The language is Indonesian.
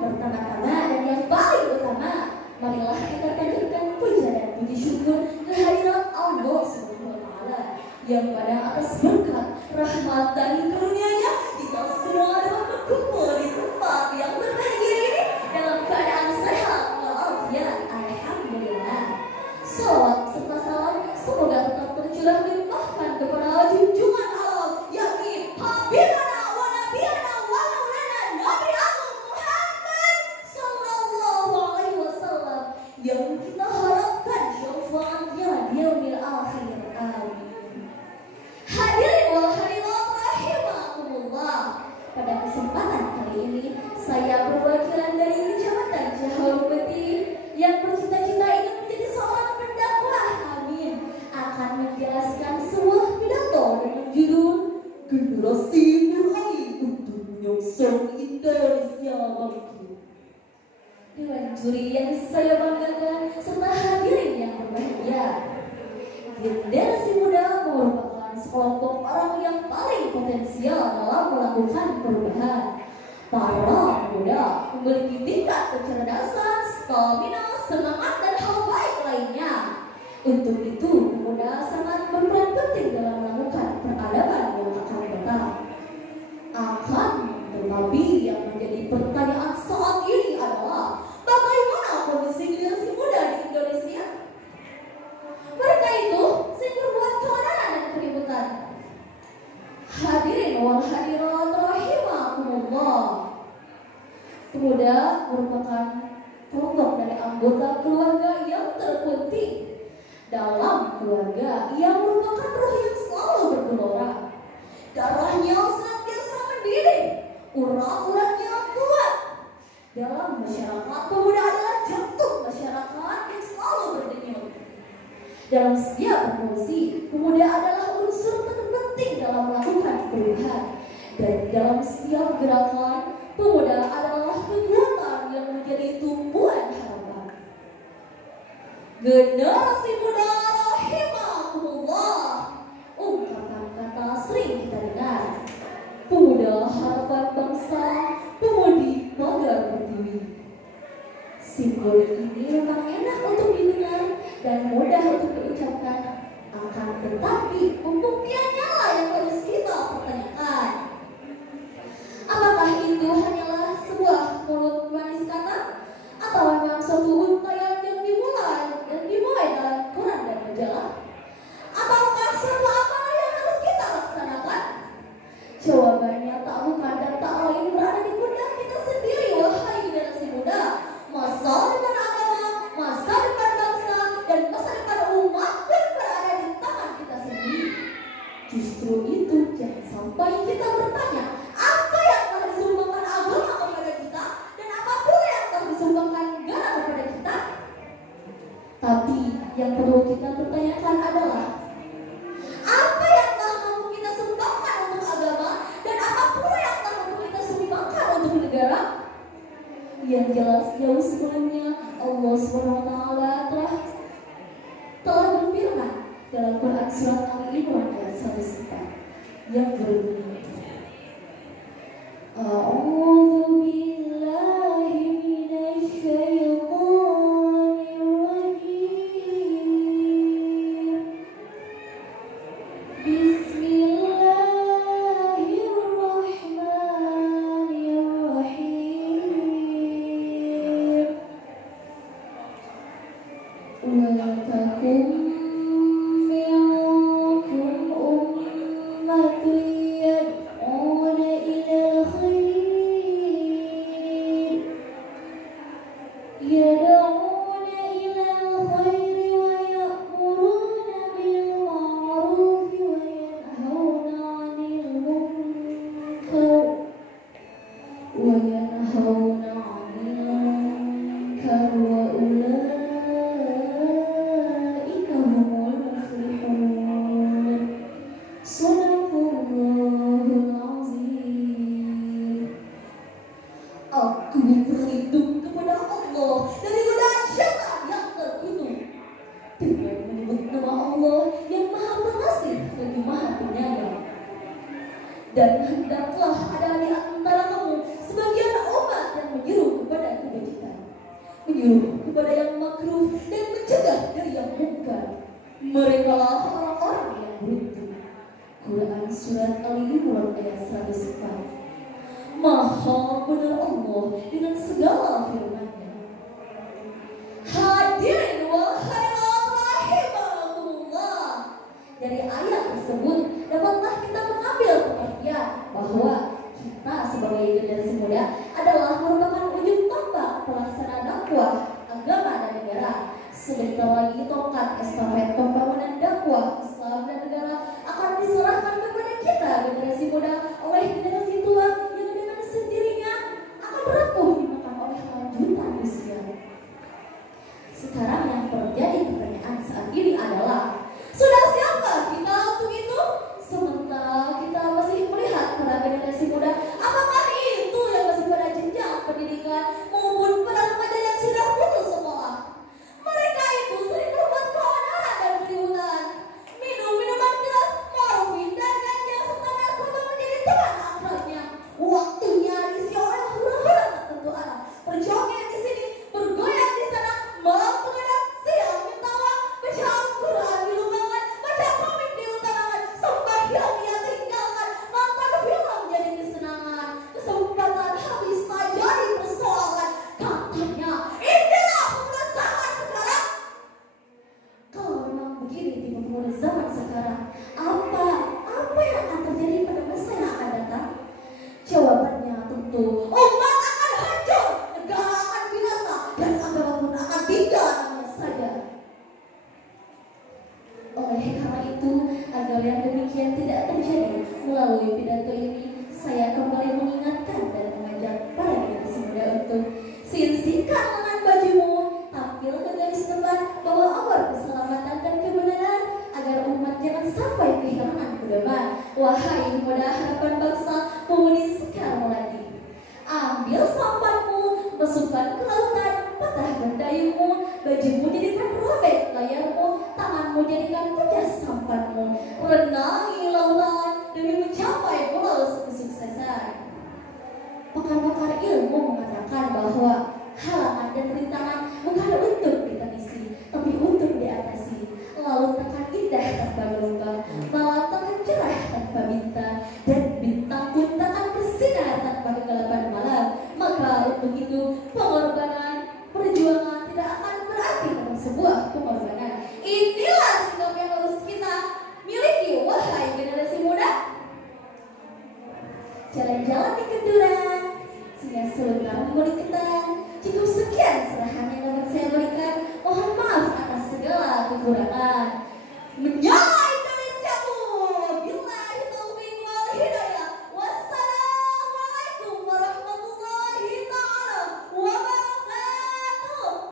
pertama-tama dan yang paling utama, marilah kita panjatkan puja dan puji syukur kehadirat Allah Subhanahu wa taala yang pada atas berkat, rahmat dan karunia-Nya kita semua dapat berkumpul di tempat yang berbahagia ini dalam keadaan sehat walafiat. Alhamdulillah. Salawat serta salam semoga tetap tercurah limpahkan kepada junjungan alam yakni Habibana wa Nabiyana wa Maulana Nabi Agung Muhammad sallallahu alaihi wasallam yang kita harapkan syafaatnya di yaumil akhir. Amin. Hadirin wal hadirat rahimakumullah. Pada kesempatan kali ini saya perwakilan dari Kecamatan Cihaurpeti yang bercita-cita ingin menjadi seorang pendakwah, amin, akan menjelaskan sebuah pidato dengan judul Generasi Mulai untuk Menyongsong Indonesia Bangkit. Dewan juri yang saya banggakan serta hadirin yang berbahagia, generasi muda merupakan sekelompok orang yang paling potensial dalam melakukan perubahan. Para pemuda memiliki tingkat kecerdasan, stamina, semangat, dan hal baik lainnya. Untuk itu, pemuda sangat berperan penting dalam melakukan peradaban yang akan datang. Tetapi yang menjadi pertanyaan saat ini adalah bagaimana kondisi generasi muda di Indonesia? Mereka itu sering berbuat keonaran dan keributan. Hadirin wal hadirat rahimakumullah. Pemuda merupakan kelompok dari anggota keluarga yang terpenting. Dalam keluarga, ia merupakan roh yang selalu bergelora. Darahnya senantiasa mendidih, urat-uratnya kuat. Dalam masyarakat, pemuda adalah jantung masyarakat yang selalu berdenyut. Dalam setiap fungsi, pemuda adalah unsur terpenting dalam melakukan perubahan. Dan dalam setiap gerakan, pemuda adalah kekuatan yang menjadi tumpuan harapan. Generasi muda rahimakumullah. Ungkapan kata sering kita dengar. Pemuda harapan bangsa, pemudi pagar pertiwi. Simbol ini memang enak untuk didengar dan mudah untuk diucapkan. Akan tetapi pembuktiannya lah yang harus kita pertanyakan. Apakah itu hanyalah sebuah mulut manis kata, atau memang suatu untayan yang dimulai dalam koran dan majalah? Ataukah suatu amanah yang harus kita laksanakan? Jawabannya tak bukan dan tak lain berada di pundak kita sendiri, wahai generasi muda. Masa depan agama, masa depan bangsa, dan masa depan umat pun berada di tangan kita sendiri. Justru itu jangan sampai kita bertanya, apa yang telah disumbangkan agama kepada kita dan apa pula yang telah disumbangkan negara kepada kita. Tapi yang perlu kita pertanyakan adalah, apa yang telah mampu kita sumbangkan untuk agama dan apa pula yang telah mampu kita sumbangkan untuk negara. Yang jelas jauh sebelumnya Allah Subhanahu wa taala telah berfirman dalam Quran surat Al-Imran ayat 104 yang berbunyi, A'udzu billahi minasy syaithanir rajim. Bismillahirrahmanirrahim. Wa takum minkum ummatun yad'una ilal khair wa ya'muruna bil ma'ruf wa yanhauna 'anil munkar wa ulaika humul muflihun. Shadaqallahul azim. Aku berlindung kepada Allah dari godaan syaitan yang terkutuk dengan menyebut nama Allah yang Maha Pengasih lagi Maha Penyayang. Dan hendaklah ada di antara kamu sebagian umat yang menyeru kepada menyuruh kepada yang makruh dan mencegah dari yang munkar. Mereka lah orang-orang yang beruntung. Quran Surat Al-Imran ayat 104. Maha benar Allah dengan segala firman-Nya. Hadirin wahai rahimakumullah. Dari ayat tersebut dapatlah kita mengambil pengertian bahwa kita sebagai generasi muda adalah merupakan ujung tombak pelaksana dakwah agama dan negara. Sebentar lagi tongkat estafet pembangunan dakwah Islam dan negara akan diserahkan kepada kita generasi muda oleh generasi tua yang dengan sendirinya akan rapuh dimakan oleh lanjutan usia. Sekarang yang terjadi pertanyaan saat ini adalah, sudah siapa kita untuk itu? Sementara kita masih melihat para generasi muda, apakah itu yang masih pada jenjang pendidikan maupun para remaja yang sudah putus sekolah? Mereka itu sering berbuat keonaran dan keributan, minum minuman keras, morfin dan ganja serta narkoba menjadi teman akrabnya. Waktunya diisi oleh hura-hura tak tentu arah, berjoget di sini, bergoyang di sana, malam menghadap, siang minta uang, baca Al-Quran dilupakan, baca komik diutarakan, sembahyang ia tinggalkan, nonton film jadi kesenangan, kesempatan habis tak jadi persoalan. Katanya inilah pemuda zaman sekarang. Kalau memang begini tipe pemuda zaman sekarang, apa yang akan terjadi pada masa yang akan datang? Jawabannya tentu umat akan hancur, negara akan binasa, dan agama pun akan tinggal namanya saja. Oleh karena itu, agar yang demikian tidak terjadi, melalui pidato ini saya kembali mengingatkan dan mengajak para generasi muda untuk sisihkan lengan bajumu, tampil ke garis depan, bawa obor keselamatan dan kebenaran agar umat jangan sampai kehilangan pedoman. Wahai pemuda harapan bangsa, pemudi sekarang lagi. Ambil sampanmu, masukkan ke lautan, patahkan dayungmu, bajumu jadikan robek layarmu, tanganmu jadikan pecah sampanmu, renangi lautan demi mencapai pulau kesuksesan. Pakar-pakar ilmu mengatakan bahwa halangan dan rintangan bukan untuk ditanisi, tapi untuk diatasi. Laut takkan indah tanpa gelombang, malam takkan cerah tanpa bintang, dan bintang pun takkan bersinar tanpa kegelapan malam. Maka untuk itu pengorbanan, perjuangan tidak akan berarti dalam sebuah pengorbanan. Inilah sikap yang harus kita miliki, wahai generasi muda. Jalan-jalan di Kendura, sehingga seluruh murid kita